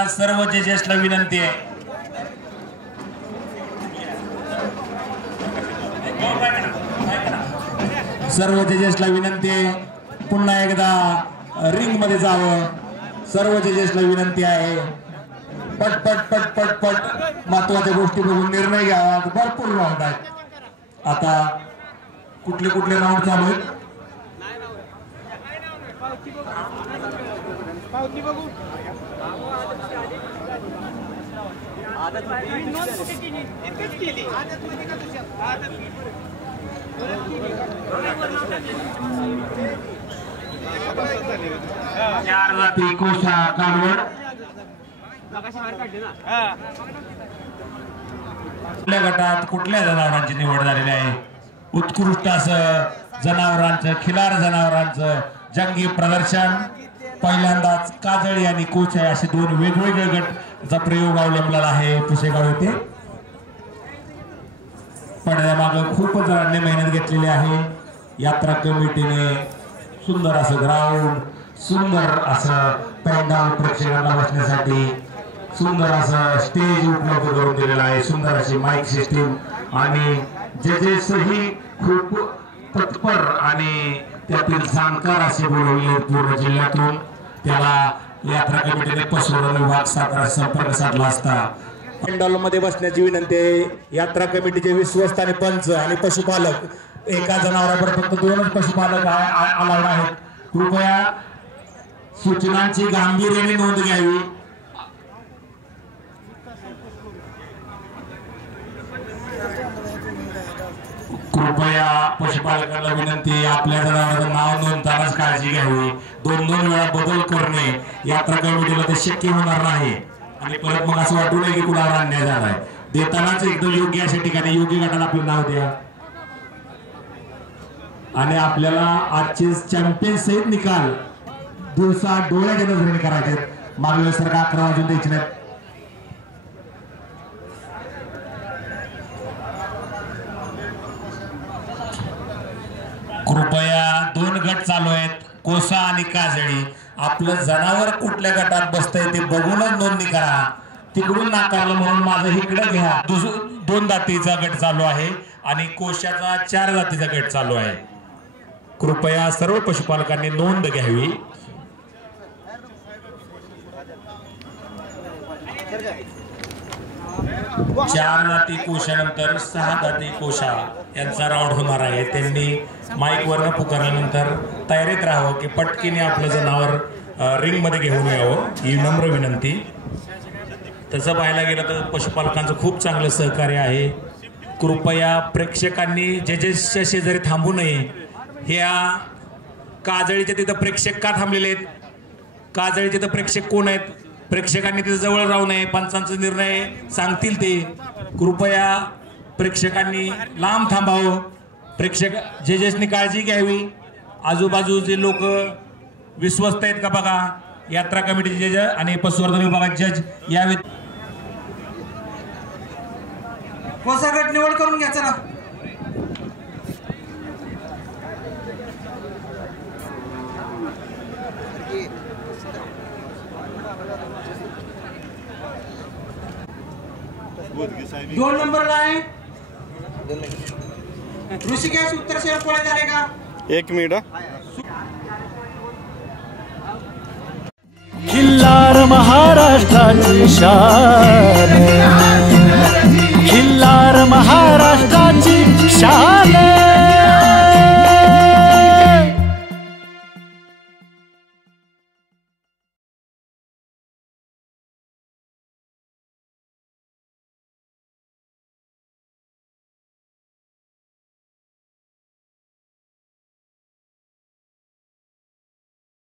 एकदा सर्व जजेसला विनंती आहे, सर्व जजेसला विनंती आहे पुन्हा एकदा रिंग मध्ये जावं. सर्व जजेसला विनंती आहे, पट पट पट पट पट महत्वाच्या गोष्टी बघून निर्णय घ्यावा. भरपूर राऊंड आहेत. आता कुठले कुठले राऊंड चालू आहेत? चार जाती कोशा कालवड कुठल्या गटात कुठल्या जनावरांची निवड झालेली आहे? उत्कृष्ट असं जनावरांचं, खिलार जनावरांचं जंगी प्रदर्शन. पहिल्यांदाच काजळी आणि कोशा असे दोन वेगवेगळे गटचा प्रयोग अवलंबलेला आहे पुसेगाव येथे. पडद्यामागं खूपच जणांनी मेहनत घेतलेली आहे. यात्रा कमिटीने सुंदर असं ग्राउंड, सुंदर असं पॅन्डल प्रेक्षकांना बसण्यासाठी सुंदर असं स्टेज उपलब्ध करून दिलेला आहे. सुंदर अशी माईक सिस्टीम आणि जजेसही खूप तत्पर आणि त्यातील जाणकार असे बोलवले पूर्ण जिल्ह्यातून. त्याला यात्रा कमिटीने पशुधन विभाग संपर्क साधला असता. पॅन्डल मध्ये बसण्याची विनंती आहे. यात्रा कमिटीचे विश्वस्त आणि पंच आणि पशुपालक, एका जनावराबरोबर फक्त 2च पशुपालक अलाउड आहेत. कृपया सूचनांची गांभीर्याने नोंद घ्यावी. कृपया पशुपालकांना विनंती, आपल्या जनावरांचं नाव नोंदतानाच काळजी घ्यावी. 2-2 वेळा बदल करणे यात्रा कमिटीला ते शक्य होणार नाही आणि परत मग असं वाटू नये की कुणाला अन्याय झाला आहे. देतानाच एकदम योग्य अशा ठिकाणी योग्य गटाला आपलं नाव द्या. आणि आपल्याला आजचे चॅम्पियन सहित निकाल दिवसा डोळ्याच्या नजरेने करायचे. मागल्या सारखा 11 वाजून द्यायचे नाहीत. कृपया 2 गट चालू आहेत, कोसा आणि काजळी. आपलं जनावर कुठल्या गटात बसतंय ते बघूनच नोंदणी करा. तिकडून नाकारलं म्हणून माझं इकडं घ्या. 2 जातीचा गट चालू आहे आणि कोशाचा 4 जातीचा गट चालू आहे. कृपया सर्व पशुपालकांनी नोंद घ्यावी. चार जाती कोशानंतर 6 जाती कोशा यांचा राऊंड होणार आहे. त्यांनी माईक वरनं पुकारल्यानंतर तयारीत राहावं की पटकीने आपलं जनावर रिंग मध्ये घेऊन यावं, ही नम्र विनंती. तसं पाहायला गेलं तर पशुपालकांचं खूप चांगलं सहकार्य आहे. कृपया प्रेक्षकांनी जजेसच्या शेजारी थांबू नये. ह्या काजळीच्या तिथं प्रेक्षक का थांबलेले आहेत? काजळीच्या तिथं प्रेक्षक कोण आहेत? प्रेक्षकांनी तिथं जवळ राहू नये. पंचांचा निर्णय सांगतील ते. कृपया प्रेक्षकांनी लांब थांबावं. प्रेक्षक जजेसनी काळजी घ्यावी. आजूबाजूचे लोक विश्वस्त आहेत का बघा. यात्रा कमिटीचे जज आणि पशुवर्धन विभागाचे जज यावेत. कोसा गट निवड करून घ्या चला. दोन नंबरला आहे ऋषिकेश उत्तर सेवा कोण झाले का? 1 मिनिट. खिल्लार महाराष्ट्राची शान